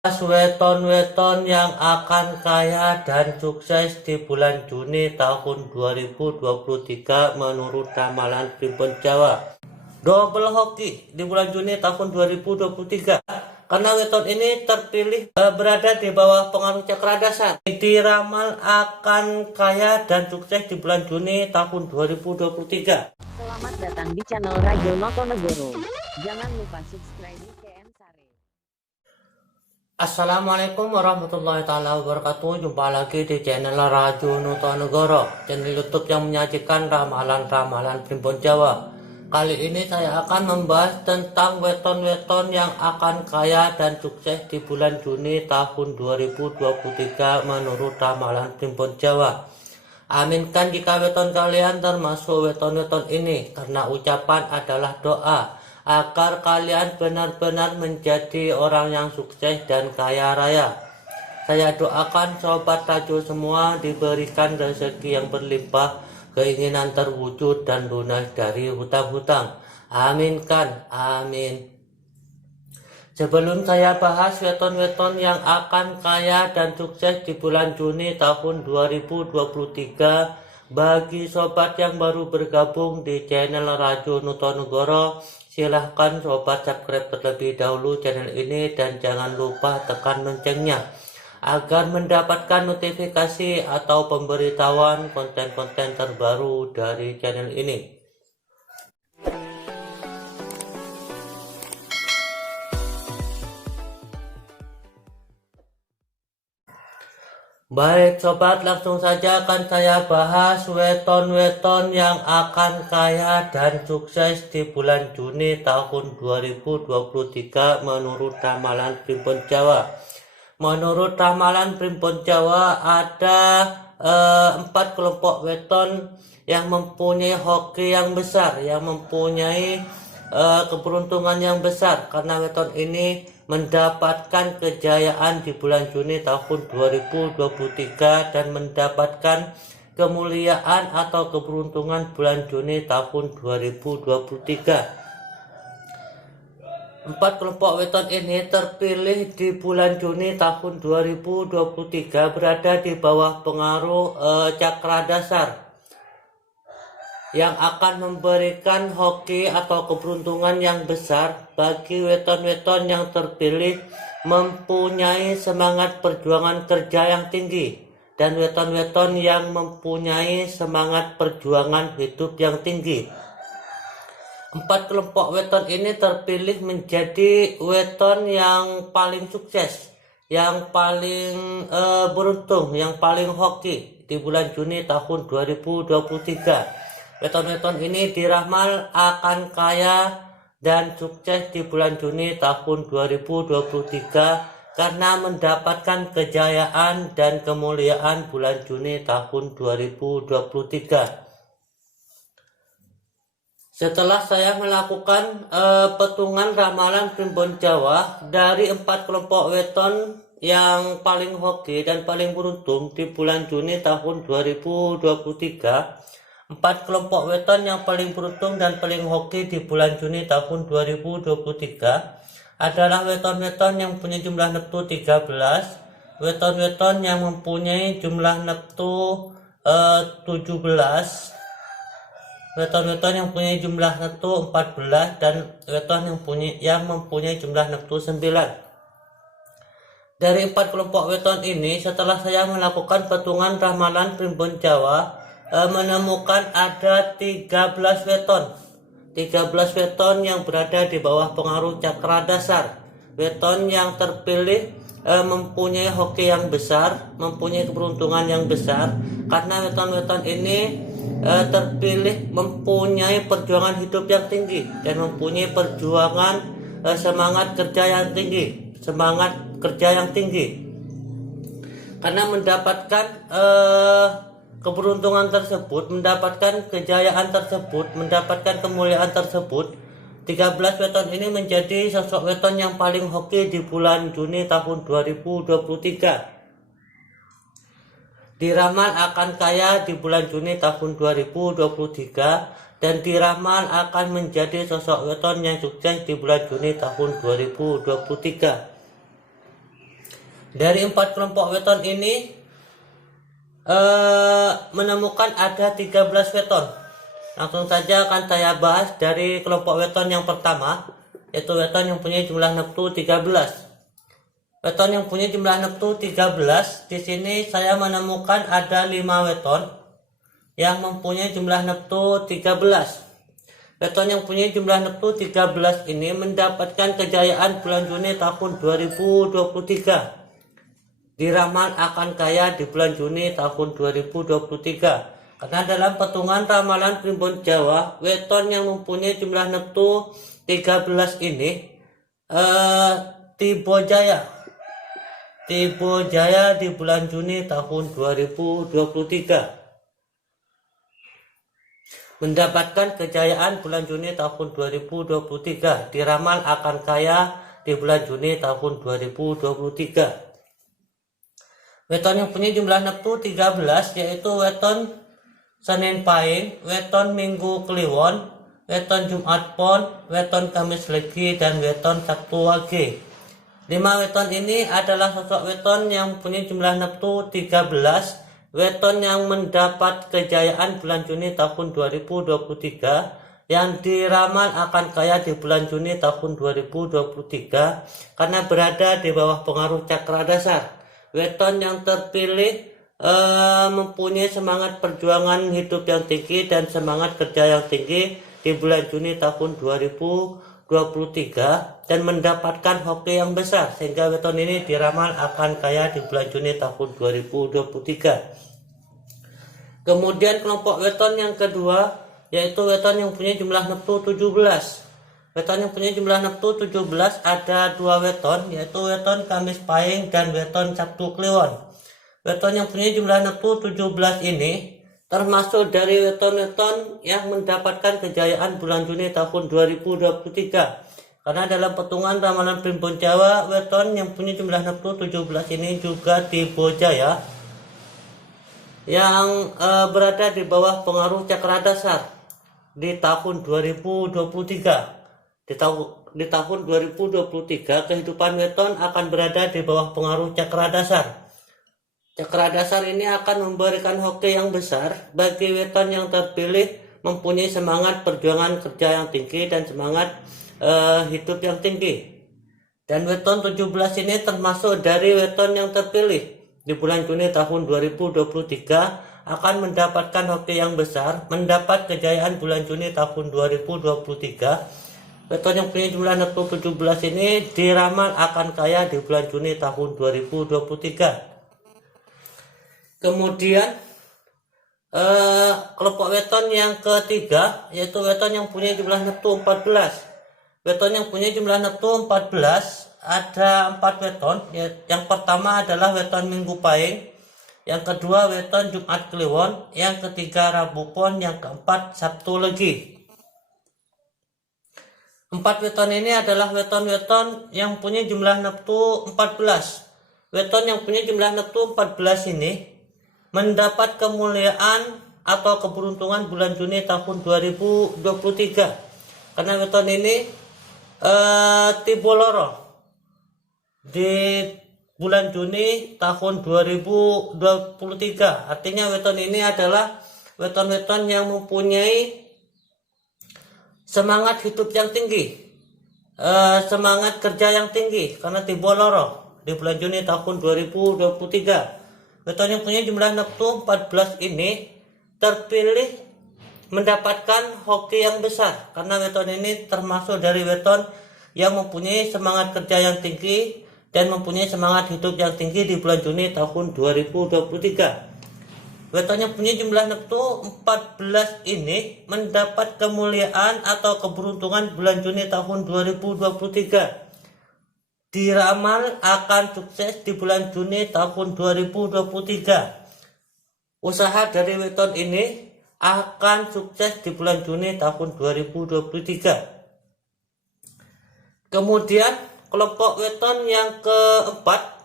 Weton-weton yang akan kaya dan sukses di bulan Juni tahun 2023 menurut ramalan Primbon Jawa. Double hoki di bulan Juni tahun 2023 karena weton ini terpilih berada di bawah pengaruh cakradasar. Diramal akan kaya dan sukses di bulan Juni tahun 2023. Selamat datang di channel Rajo Notonegoro. Jangan lupa subscribe KM Sare. Assalamualaikum warahmatullahi taala wabarakatuh. Jumpa lagi di channel Rajo Notonegoro, channel YouTube yang menyajikan ramalan-ramalan Primbon Jawa. Kali ini saya akan membahas tentang weton-weton yang akan kaya dan sukses di bulan Juni tahun 2023 menurut ramalan Primbon Jawa. Aminkan jika weton kalian termasuk weton-weton ini, karena ucapan adalah doa agar kalian benar-benar menjadi orang yang sukses dan kaya raya. Saya doakan sobat Rajo semua diberikan rezeki yang berlimpah, keinginan terwujud dan lunas dari hutang-hutang. Aminkan, amin. Sebelum saya bahas weton-weton yang akan kaya dan sukses di bulan Juni tahun 2023, bagi sobat yang baru bergabung di channel Rajo Notonegoro, silahkan sobat subscribe terlebih dahulu channel ini dan jangan lupa tekan loncengnya agar mendapatkan notifikasi atau pemberitahuan konten-konten terbaru dari channel ini. Baik sobat, langsung saja akan saya bahas weton-weton yang akan kaya dan sukses di bulan Juni tahun 2023 menurut ramalan Primbon Jawa. Menurut ramalan Primbon Jawa ada 4 kelompok weton yang mempunyai hoki yang besar, yang mempunyai keberuntungan yang besar, karena weton ini mendapatkan kejayaan di bulan Juni tahun 2023 dan mendapatkan kemuliaan atau keberuntungan bulan Juni tahun 2023. 4 kelompok weton ini terpilih di bulan Juni tahun 2023 berada di bawah pengaruh cakradasar yang akan memberikan hoki atau keberuntungan yang besar bagi weton-weton yang terpilih mempunyai semangat perjuangan kerja yang tinggi dan weton-weton yang mempunyai semangat perjuangan hidup yang tinggi. 4 kelompok weton ini terpilih menjadi weton yang paling sukses, yang paling beruntung, yang paling hoki di bulan Juni tahun 2023. Weton-weton ini diramal akan kaya dan sukses di bulan Juni tahun 2023 karena mendapatkan kejayaan dan kemuliaan bulan Juni tahun 2023. Setelah saya melakukan petungan ramalan Primbon Jawa dari 4 kelompok weton yang paling hoki dan paling beruntung di bulan Juni tahun 2023, 4 kelompok weton yang paling beruntung dan paling hoki di bulan Juni tahun 2023 adalah weton-weton yang punya jumlah neptu 13, weton-weton yang mempunyai jumlah neptu 17, weton-weton yang punya jumlah neptu 14, dan weton yang mempunyai jumlah neptu 9. Dari 4 kelompok weton ini, setelah saya melakukan petungan ramalan Primbon Jawa, menemukan ada 13 weton. 13 weton yang berada di bawah pengaruh cakradasar. Weton yang terpilih mempunyai hoki yang besar, mempunyai keberuntungan yang besar, karena weton-weton ini terpilih mempunyai perjuangan hidup yang tinggi dan mempunyai perjuangan semangat kerja yang tinggi, semangat kerja yang tinggi. Karena mendapatkan keberuntungan tersebut, mendapatkan kejayaan tersebut, mendapatkan kemuliaan tersebut, 13 weton ini menjadi sosok weton yang paling hoki di bulan Juni tahun 2023. Diramal akan kaya di bulan Juni tahun 2023 dan diramal akan menjadi sosok weton yang sukses di bulan Juni tahun 2023. Dari 4 kelompok weton ini menemukan ada 13 weton. Langsung saja akan saya bahas dari kelompok weton yang pertama, yaitu weton yang punya jumlah neptu 13. Weton yang punya jumlah neptu 13, di sini saya menemukan ada 5 weton yang mempunyai jumlah neptu 13. Weton yang punya jumlah neptu 13 ini mendapatkan kejayaan bulan Juni tahun 2023. Diramal akan kaya di bulan Juni tahun 2023. Karena dalam petungan ramalan Primbon Jawa, weton yang mempunyai jumlah neptu 13 ini Tibo Jaya di bulan Juni tahun 2023. Mendapatkan kejayaan bulan Juni tahun 2023. Diramal akan kaya di bulan Juni tahun 2023. Weton yang punya jumlah neptu 13 yaitu weton Senin Pahing, weton Minggu Kliwon, weton Jumat Pon, weton Kamis Legi, dan weton Sabtu Wage. 5 weton ini adalah sosok weton yang punya jumlah neptu 13, weton yang mendapat kejayaan bulan Juni tahun 2023, yang diramal akan kaya di bulan Juni tahun 2023 karena berada di bawah pengaruh cakra dasar. Weton yang terpilih mempunyai semangat perjuangan hidup yang tinggi dan semangat kerja yang tinggi di bulan Juni tahun 2023 dan mendapatkan hoki yang besar, sehingga weton ini diramal akan kaya di bulan Juni tahun 2023. Kemudian kelompok weton yang kedua yaitu weton yang punya jumlah neptu 17. Weton yang punya jumlah neptu 17 ada 2 weton, yaitu weton Kamis Pahing dan weton Sabtu Kliwon. Weton yang punya jumlah neptu 17 ini termasuk dari weton-weton yang mendapatkan kejayaan bulan Juni tahun 2023. Karena dalam petungan ramalan Primbon Jawa, weton yang punya jumlah neptu 17 ini juga Tibo Jaya yang berada di bawah pengaruh cakra dasar di tahun 2023. Di tahun 2023 kehidupan weton akan berada di bawah pengaruh cakra dasar. Cakra dasar ini akan memberikan hoki yang besar bagi weton yang terpilih mempunyai semangat perjuangan kerja yang tinggi dan semangat hidup yang tinggi. Dan weton 17 ini termasuk dari weton yang terpilih di bulan Juni tahun 2023 akan mendapatkan hoki yang besar, mendapat kejayaan bulan Juni tahun 2023. Weton yang punya jumlah neptu 17 ini diramal akan kaya di bulan Juni tahun 2023. Kemudian kelompok weton yang ketiga yaitu weton yang punya jumlah neptu 14. Weton yang punya jumlah neptu 14 ada 4 weton. Yang pertama adalah weton Minggu Pahing, yang kedua weton Jumat Kliwon, yang ketiga Rabu Pon, yang keempat Sabtu Legi. 4 weton ini adalah weton-weton yang punya jumlah neptu 14. Weton yang punya jumlah neptu 14 ini mendapat kemuliaan atau keberuntungan bulan Juni tahun 2023. Karena weton ini Tibo Loro di bulan Juni tahun 2023. Artinya weton ini adalah weton-weton yang mempunyai semangat hidup yang tinggi, semangat kerja yang tinggi karena Tibo Loro di bulan Juni tahun 2023. Weton yang punya jumlah neptu 14 ini terpilih mendapatkan hoki yang besar karena weton ini termasuk dari weton yang mempunyai semangat kerja yang tinggi dan mempunyai semangat hidup yang tinggi di bulan Juni tahun 2023. Weton yang punya jumlah neptu 14 ini mendapat kemuliaan atau keberuntungan bulan Juni tahun 2023. Diramal akan sukses di bulan Juni tahun 2023. Usaha dari weton ini akan sukses di bulan Juni tahun 2023. Kemudian kelompok weton yang keempat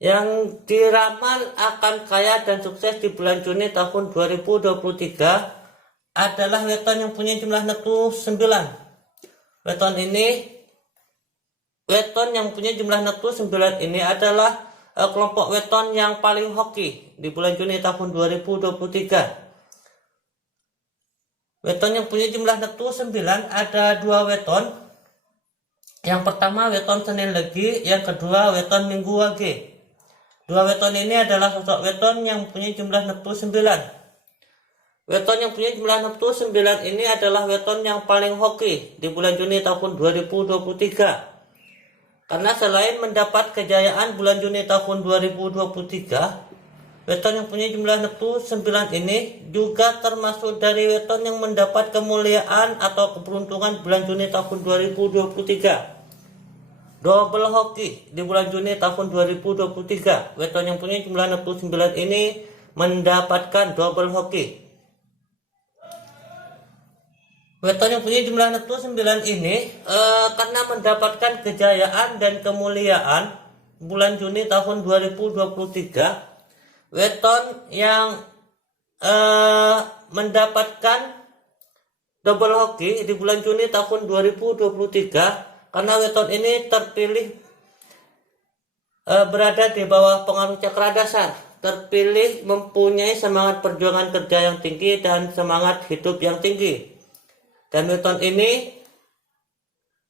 yang diramal akan kaya dan sukses di bulan Juni tahun 2023 adalah weton yang punya jumlah neptu 9. Weton ini weton yang punya jumlah neptu 9 ini adalah kelompok weton yang paling hoki di bulan Juni tahun 2023. Weton yang punya jumlah neptu 9 ada 2 weton. Yang pertama weton Senin Legi, yang kedua weton Minggu Wage. 2 weton ini adalah sosok weton yang punya jumlah neptu 9. Weton yang punya jumlah neptu 9 ini adalah weton yang paling hoki di bulan Juni tahun 2023. Karena selain mendapat kejayaan bulan Juni tahun 2023, weton yang punya jumlah neptu 9 ini juga termasuk dari weton yang mendapat kemuliaan atau keberuntungan bulan Juni tahun 2023. Double hoki di bulan Juni tahun 2023. Weton yang punya jumlah neptu 9 ini mendapatkan double hoki. Weton yang punya jumlah neptu 9 ini karena mendapatkan kejayaan dan kemuliaan bulan Juni tahun 2023. Weton yang mendapatkan double hoki di bulan Juni tahun 2023 karena weton ini terpilih berada di bawah pengaruh cakra dasar, terpilih mempunyai semangat perjuangan kerja yang tinggi dan semangat hidup yang tinggi. Dan weton ini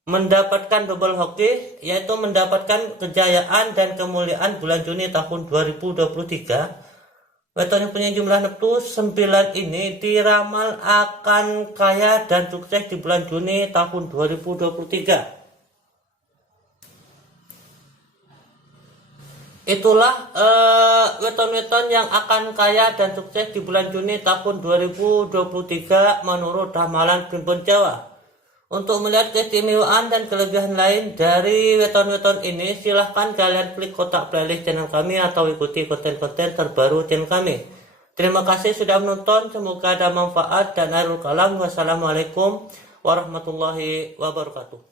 mendapatkan double hoki, yaitu mendapatkan kejayaan dan kemuliaan bulan Juni tahun 2023. Weton yang punya jumlah neptu 9 ini diramal akan kaya dan sukses di bulan Juni tahun 2023. Itulah weton-weton yang akan kaya dan sukses di bulan Juni tahun 2023 menurut ramalan Primbon Jawa. Untuk melihat keistimewaan dan kelebihan lain dari weton-weton ini, silahkan kalian klik kotak playlist channel kami atau ikuti konten-konten terbaru channel kami. Terima kasih sudah menonton, semoga ada manfaat dan akhirul kalam. Wassalamualaikum warahmatullahi wabarakatuh.